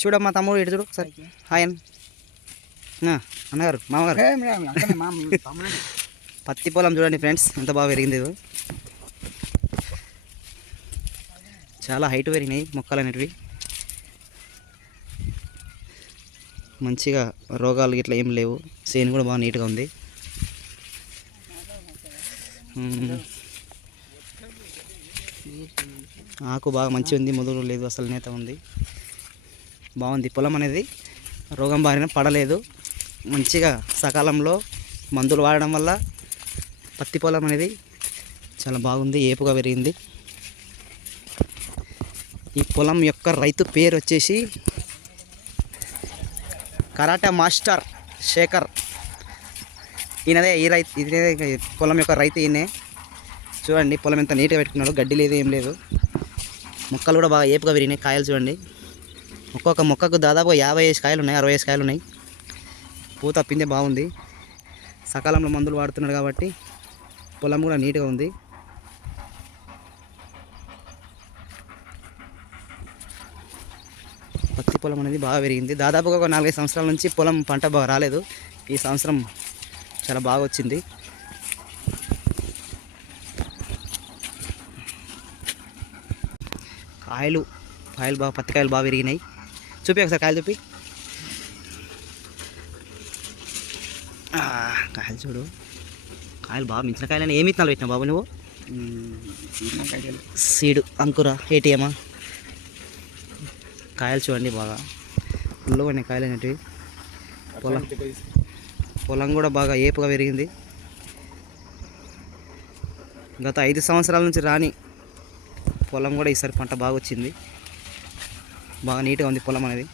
చూడమ్మా తమ్ముడు ఇటు చూడు సరే. హాయ్ అన్నగారు మామగారు. పత్తి పొలం చూడండి ఫ్రెండ్స్ ఎంత బాగా పెరిగింది. చాలా హైట్ పెరిగినాయి మొక్కలు అనేటివి. మంచిగా రోగాలు ఇట్లా ఏం లేవు. చేను కూడా బాగా నీట్గా ఉంది. ఆకు బాగా మంచిగా ఉంది. ముదురు లేదు, అసలు నేత ఉంది. బాగుంది పొలం అనేది. రోగం బారిన పడలేదు. మంచిగా సకాలంలో మందులు వాడడం వల్ల పత్తి పొలం అనేది చాలా బాగుంది, ఏపుగా పెరిగింది. ఈ పొలం యొక్క రైతు పేరు వచ్చేసి కరాటే మాస్టర్ శేఖర్. ఈయనదే ఈ రైతు, ఇదే పొలం యొక్క రైతు ఈయనే. చూడండి పొలం ఎంత నీట్గా పెట్టుకున్నాడు. గడ్డి లేదు, ఏం లేదు. మొక్కలు కూడా బాగా ఏపుగా పెరిగినాయి. కాయలు చూడండి, ఒక్కొక్క మొక్కకు దాదాపు 50 కాయలు ఉన్నాయి, 60 కాయలు ఉన్నాయి. పూత పిందె బాగుంది. సకాలంలో మందులు వాడుతున్నాడు కాబట్టి పొలం కూడా నీట్గా ఉంది. పత్తి పొలం అనేది బాగా పెరిగింది. దాదాపుగా ఒక 4-5 సంవత్సరాల నుంచి పొలం పంట బాగా రాలేదు. ఈ సంవత్సరం చాలా బాగా వచ్చింది. కాయలు బాగా, పత్తి కాయలు బాగా పెరిగినాయి. చూపి ఒకసారి కాయలు చూపి. కాయలు చూడు, కాయలు బాగా మించిన కాయలు. ఏమి ఇత్తనాలు పెట్టినావు బాబు నువ్వు? సీడు అంకుర ఏటీఎమా. కాయలు చూడండి బాగా ఫుల్గా ఉన్నాయి కాయలు అనేటివి. పొలం కూడా బాగా ఏపుగా పెరిగింది. గత 5 సంవత్సరాల నుంచి రాని పొలం కూడా ఈసారి పంట బాగా వచ్చింది. బాగా నీట్గా ఉంది పొలం అనేది.